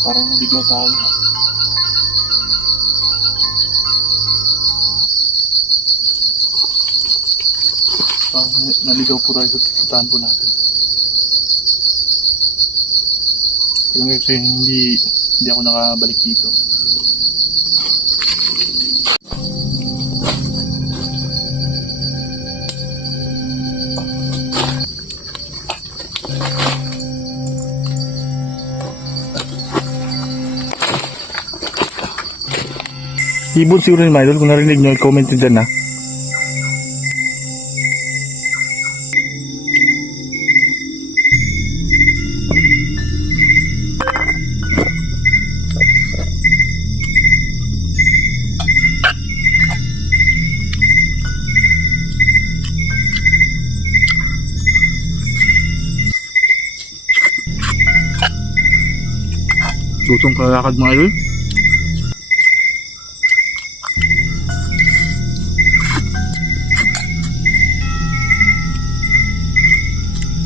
Parang naligaw tayo. Parang naligaw po tayo sa pupuntahan po natin. Kasi hindi ako nakabalik dito. Ibon siguro ni Idol, kung narinig nyo, i-comment nyo dyan ha. Gustong kalakad mga Idol.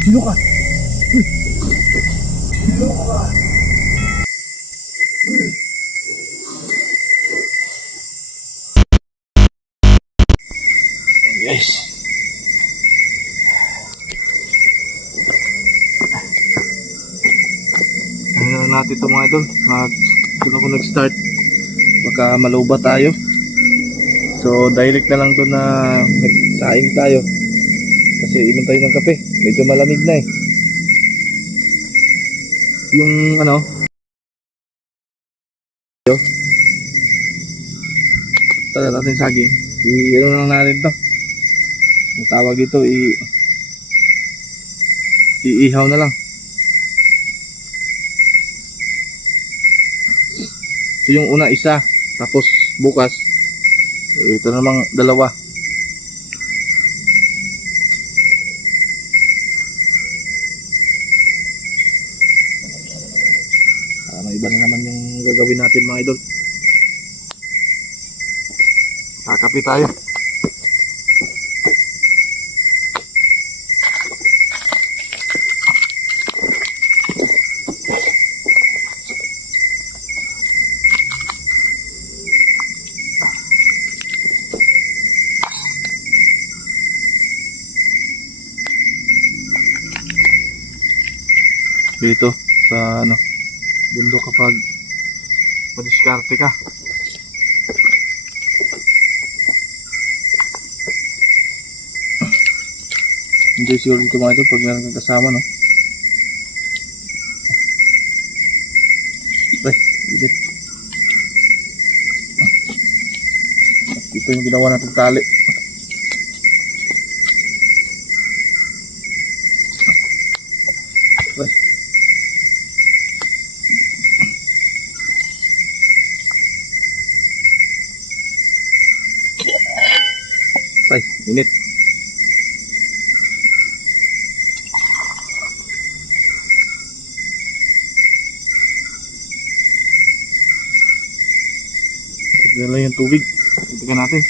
Sino ka? Sino ka? Guys, ano natin ito mga idol, doon ako nag-start, baka maluba tayo, so direct na lang doon na nagsaing tayo kasi inom tayo ng kape, medyo malamig na eh. Yung ano, tala natin saging, i-ano lang natin to, ang tawag dito, iihaw na lang. So yung una isa, tapos bukas ito namang dalawa. May iba na naman yung gagawin natin mga idol. Kakape tayo. Dito sa ano, bundok kapag madiskarte ka. Hindi siguro dito mga ito pag meron kang kasama, no? Ay, bilit. Ito yung ginawa natin tali. Ay. Ay, init. Tignan lang yung tubig. Tignan natin.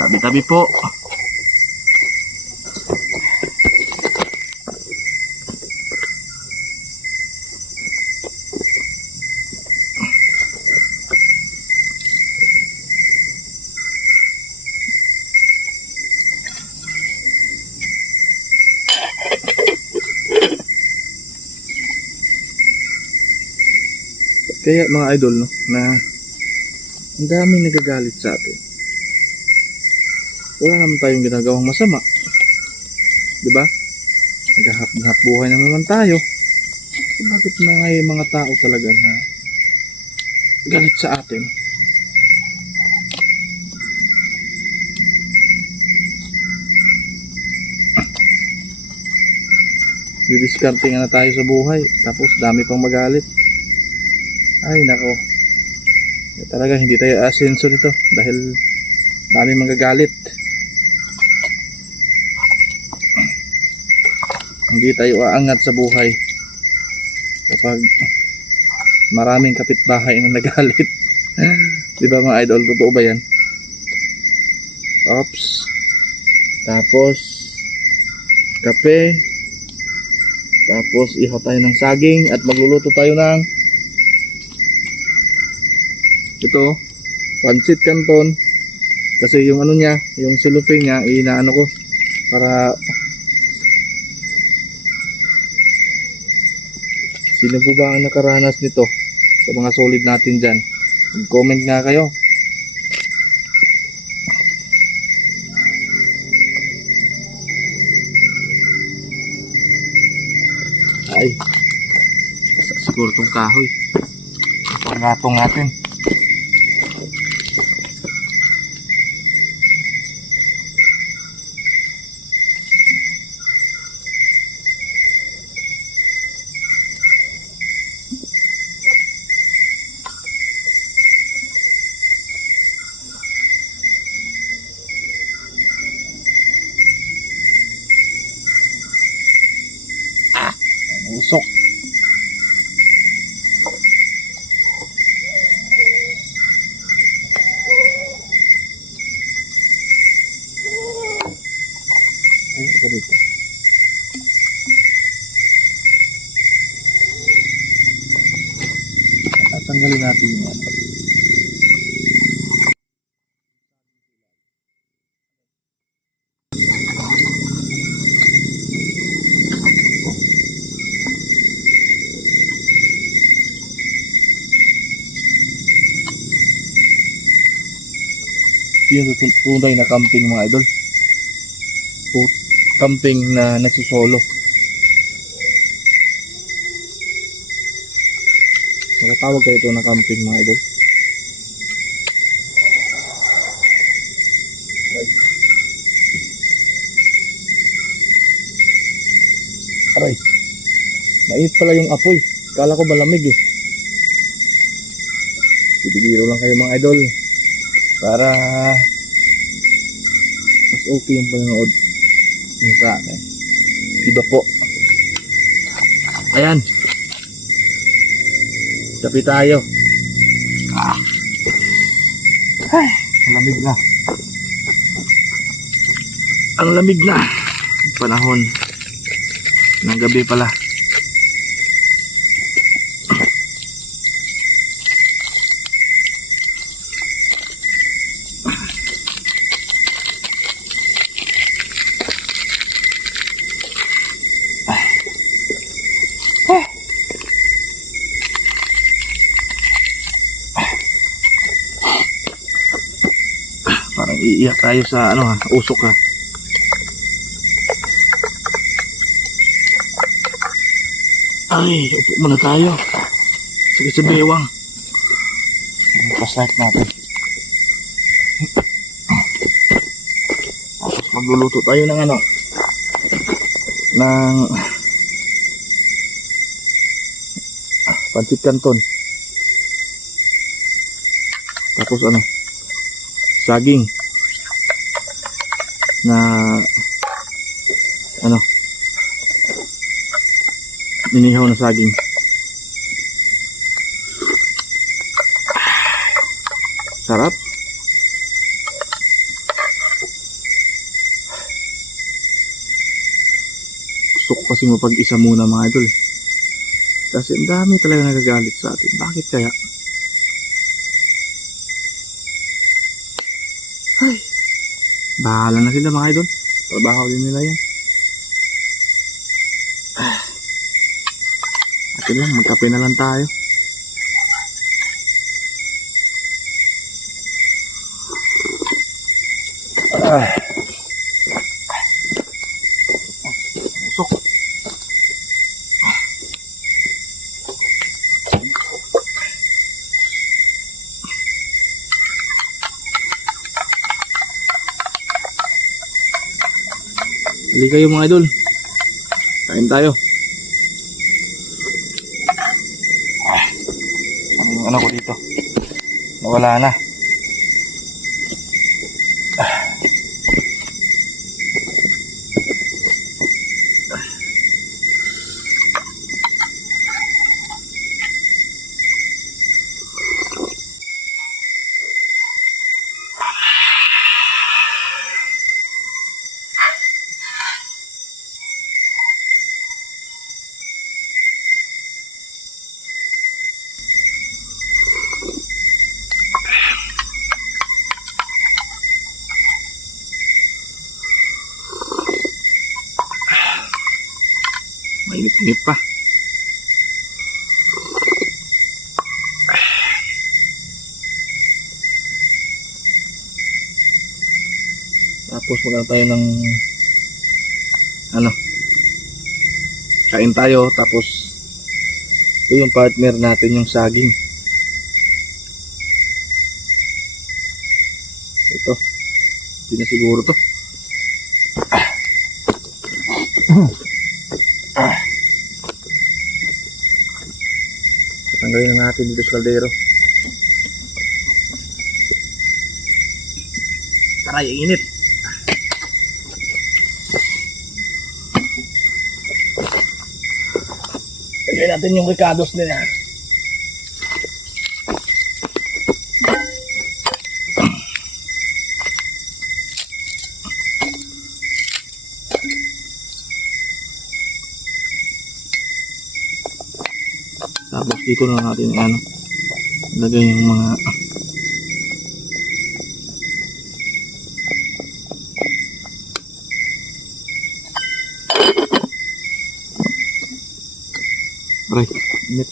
Tabi-tabi po. Kaya mga idol, no, na ang daming nagagalit sa atin. Wala naman tayong ginagawang masama. Diba? Naghahap buhay naman tayo. So, bakit may mga tao talaga na galit sa atin? Didiscarding na tayo sa buhay. Tapos dami pang magalit. Ay nako. Talaga hindi tayo asenso nito. Dahil dami magagalit. Hindi tayo aangat sa buhay kapag maraming kapitbahay na nagalit. Di ba mga idol? Totoo ba yan? Oops. Tapos kape. Tapos ihaw tayo ng saging at magluluto tayo ng ito, pancit canton. Kasi yung ano niya, yung silupin niya, inaano ko para sino po ba ang nakaranas nito sa mga solid natin dyan? Mag-comment nga kayo. Ay, siguro itong kahoy. Paggatong natin. Usok. Ay, ganito. Tatanggalin natin yung ano. Yung tunay na camping mga idol. Camping na nagsusolo. Nakatawag kayo ito na camping mga idol. Aray. Aray. Mainit pala yung apoy. Kala ko malamig eh. Bibiro lang kayo mga idol. Para mas okay yung panonood niyo sa akin. Diba po? Ayan. Tapi tayo. Ay, lamig na. Ang lamig na. Panahon ng gabi pala. Parang iiyak tayo sa ano ha, usok ha. Ay, upo muna tayo. Sige sa bewang. Flashlight natin. Tapos magluluto tayo ng ano, ng pancit canton. Tapos ano, saging na ano, inihaw na saging. Sarap. Gusto ko kasi mapag-isa muna mga idol. Kasi ang dami talaga nagagalit sa atin. Bakit kaya? Ay, bahala na sila mga idol. Trabaho din nila yan. Atin lang, magkape na lang tayo. Ah. Hali kayo mga idol. Kain tayo. Ang ano ko dito. Nawala na. Mainit-init pa. Tapos magkano tayo ng ano, kain tayo. Tapos ito yung partner natin, yung saging. Ito, hindi na siguro to. Tatanggalin na natin dito sa kaldero. Taray, init. Lagyan natin yung ricados nila. Tapos dito na natin ano, lagay yung mga aray, init.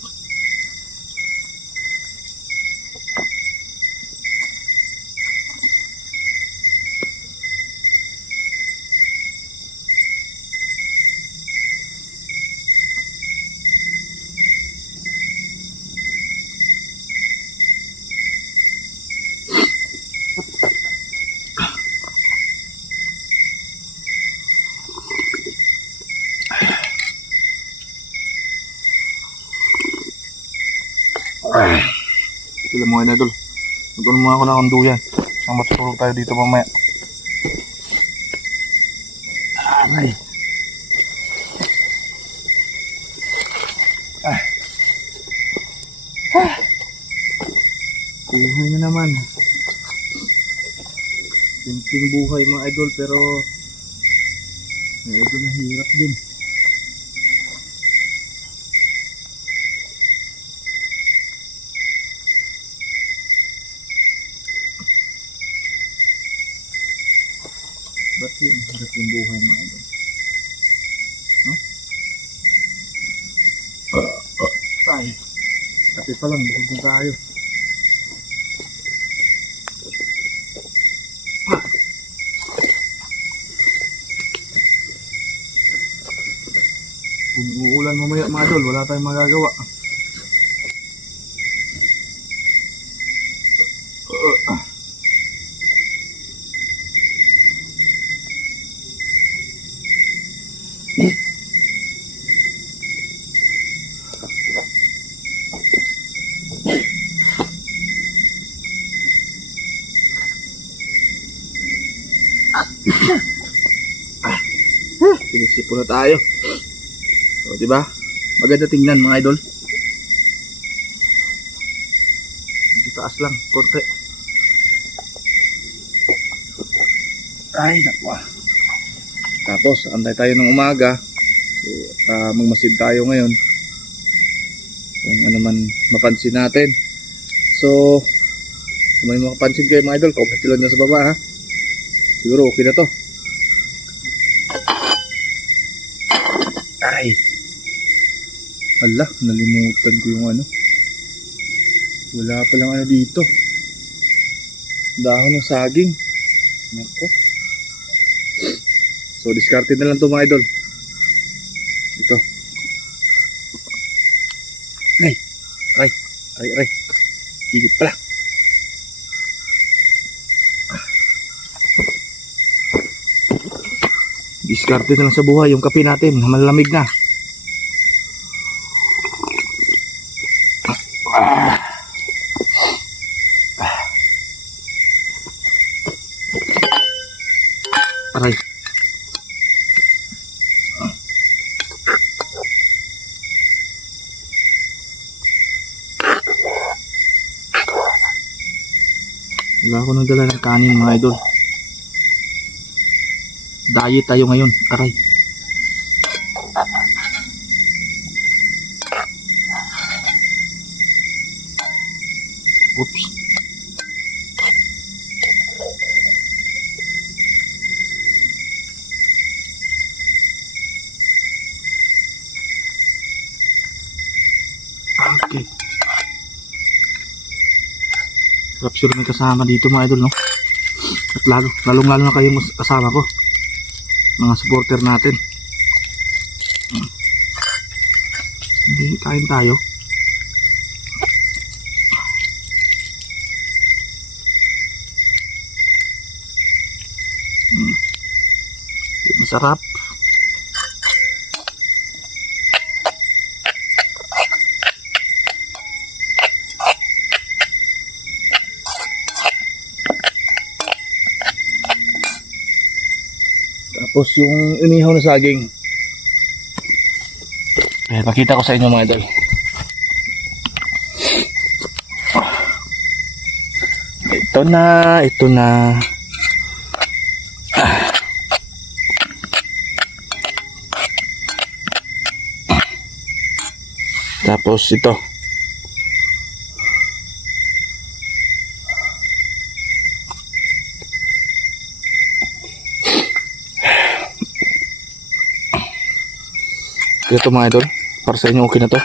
Sila mga idol. Magkano muna ako ng kanduyan. Isang matutulog tayo dito mamaya. Aray. Buhay na naman. Simpleng buhay mga idol, pero medyo mahirap din. Ba't yun? Hirap yung buhay mga idol. No? Ay, kasi pa lang, bukod na tayo. Kung uulan mamaya mga idol, wala tayong magagawa. Sinisip na tayo. So, diba? Maganda tingnan mga idol. Medyo taas lang, konti. Ay, nakwa. Tapos, antay tayo ng umaga. So, magmasid tayo ngayon. Kung ano man mapansin natin. So, kung may makapansin kayo mga idol, comment lang nyo sa baba ha. Siguro okay na to. Ay. Hala, nalimutan ko yung ano. Wala palang ano dito. Dahon ng saging. Nako. So, discarded na lang to mga idol. Ito. Ay. Aray. Aray, aray. Higit pala. Diskarte na lang sa buhay yung kape natin, malamig na. Aray. Wala ako nang dala ng kanin mga idol. Diet tayo ngayon. Aray. Oops. Okay. Sarap sila may kasama dito mga idol, no? At lalong-lalo na kayong kasama ko. Mga supporter natin. Hindi, kain tayo. Masarap. Tapos yung inihaw na saging. Pakita ko sa inyo mga idol. Ito na, ito na. Tapos ito. Ito mga idol, para sa inyo okay na to.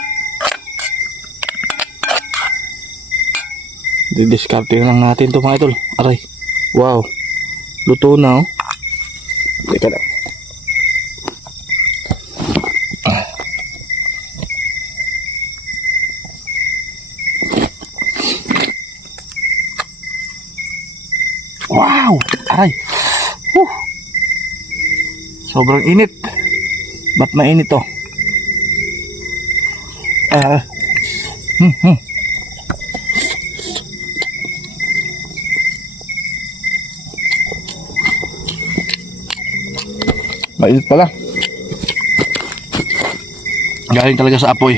Didiskarte lang natin to mga idol. Aray, wow, luto na oh. Teka lang. Wow, aray. Sobrang init. Ba't mainit to? Mainit pala. Galing talaga sa apoy.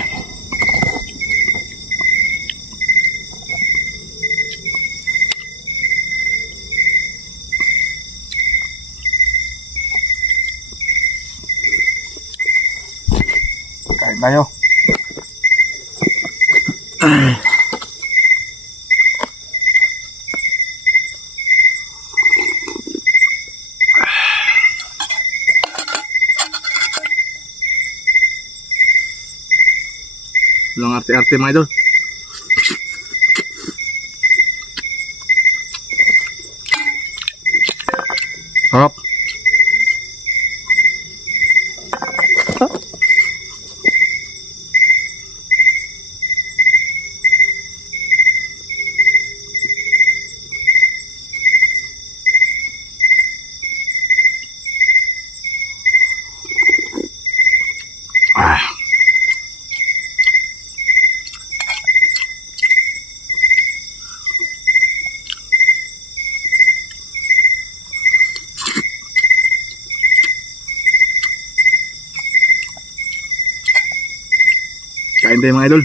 Kain tayo. Walang arte-arte mga idol. Sarap. Kain tayo mga idol.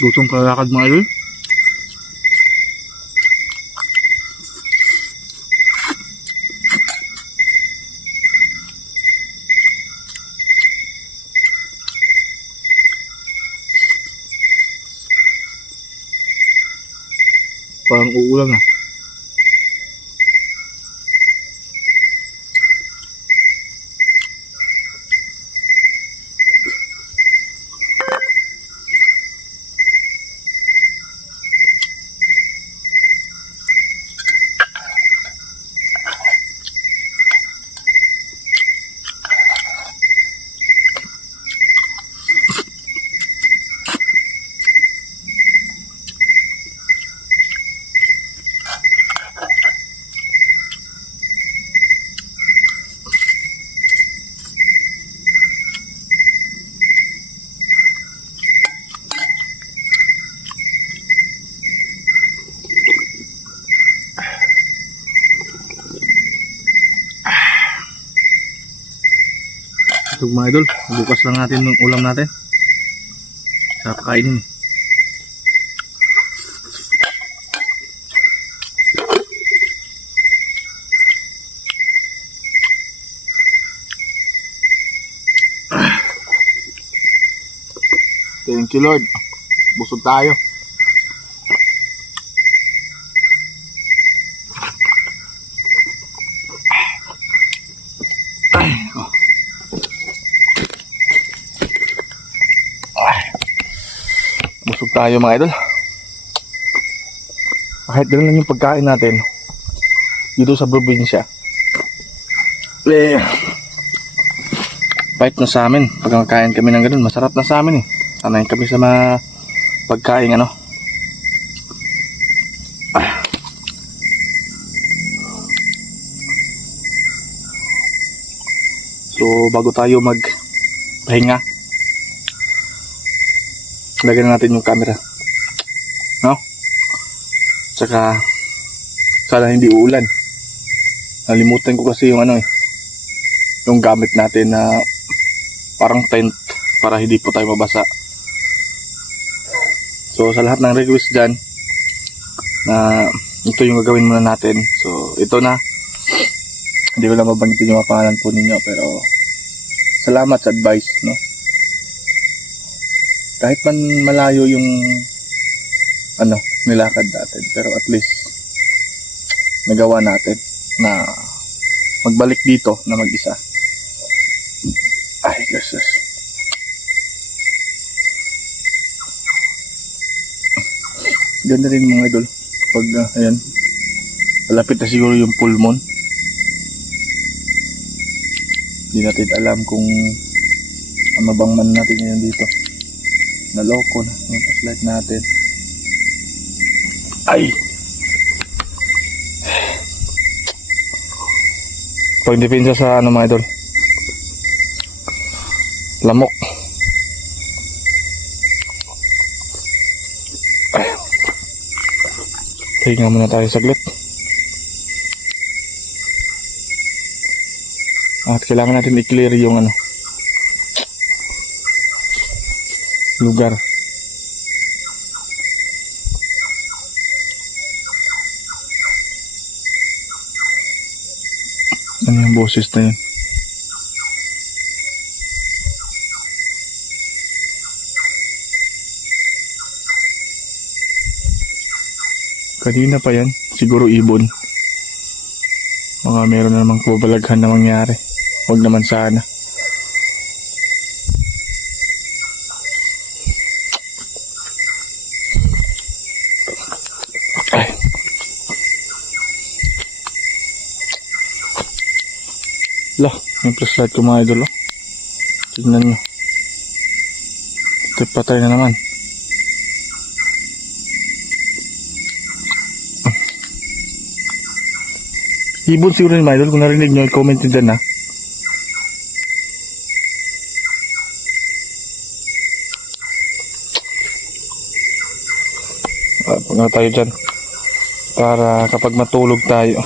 Gutom kalakad mga idol. Parang uulan na. Ito mga idol, bukas lang natin yung ulam natin. Sarap kainin. Thank you Lord. Busog tayo. Busog tayo mga idol. Kahit gano'n lang yung pagkain natin dito sa probinsya, kahit na sa amin pag makain kami ng gano'n, masarap na sa amin eh. Sanayin kami sa mga pagkain ano. So bago tayo magpahinga, lagyan natin yung camera, no? Tsaka sana hindi uulan. Nalimutan ko kasi yung ano eh, yung gamit natin na parang tent para hindi po tayo mabasa. So sa lahat ng request dyan na ito yung gagawin muna natin, so ito na. Hindi ko lang mabanggitin yung mga pangalan po ninyo, pero salamat sa advice, no? Kahit man malayo yung ano, nilakad natin, pero at least nagawa natin na magbalik dito na mag-isa. Ay, Jesus. Ganda rin mga idol pag ayan, malapit na siguro yung full moon. Hindi natin alam kung ano bang man natin ngayon dito. Naloko na yung flashlight natin. Ay! Pagdepensa sa ano mga idol, lamok. Ay. Pahinga muna tayo saglit. At kailangan natin i-clear yung ano, lugar. Ano yung boses na yun? Kanina pa yan, siguro ibon. Mga meron na namang pabalaghan na mangyari. Huwag naman sana. Ay. Lah, yung flashlight ko mga idol, oh. Tignan nyo. Ito patay na naman. Ibon siguro yung mga idol. Kung narinig nyo, i-comment nyo dyan ha. Pag tayo dyan para kapag matulog tayo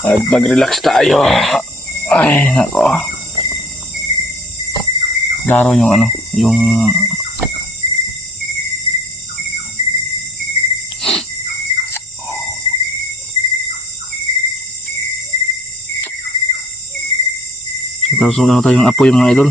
at mag-relax tayo. Ay nako, laro yung ano, yung tapos wala tayong apoy mga idol.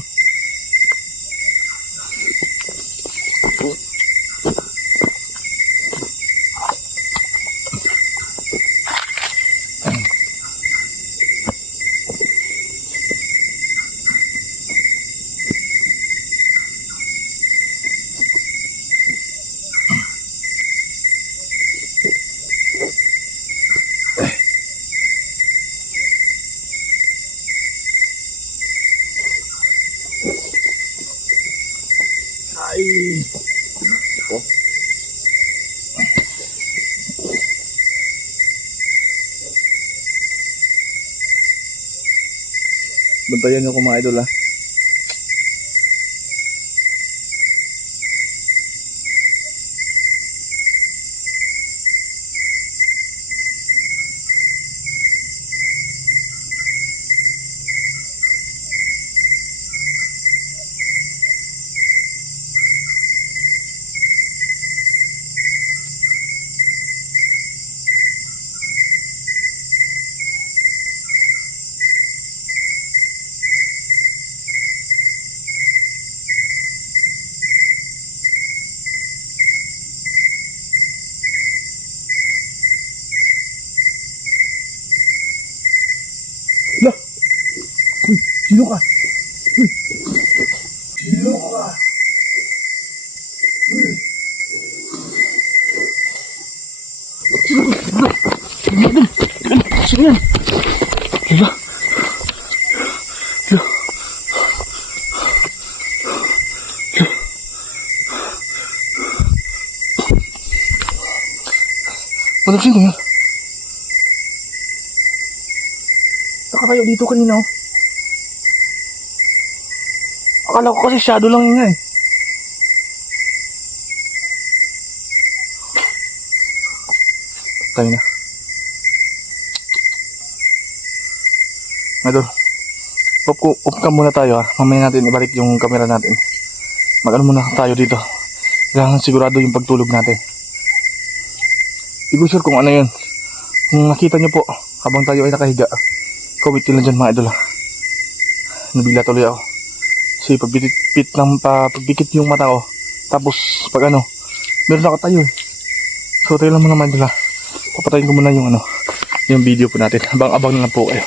Bantayan nyo ko mga idol ha. Lah! Uy, sino ka? Uy! Sino ka? Uy! Sino ka? Sino yan? Lah! Lah! Madam, sino yan? Nakatayo dito kanina oh. Akala ko kasi shadow lang niya eh. Tayo na. Idol, off cam muna tayo ha. Mamaya natin ibalik yung camera natin. Mag-ano muna tayo dito. Kailangan sigurado yung pagtulog natin. Hindi ko sure kung ano yun. Kung nakita nyo po habang tayo ay nakahiga, comment nyo lang dyan mga idol ha. Nabigla tuloy ako. Kasi pagbikit yung mata ko. Tapos pag ano, meron nakatayo eh. So tayo lang muna mga idol ha. Papatayin ko muna yung video po natin. Abang-abang na lang po kayo.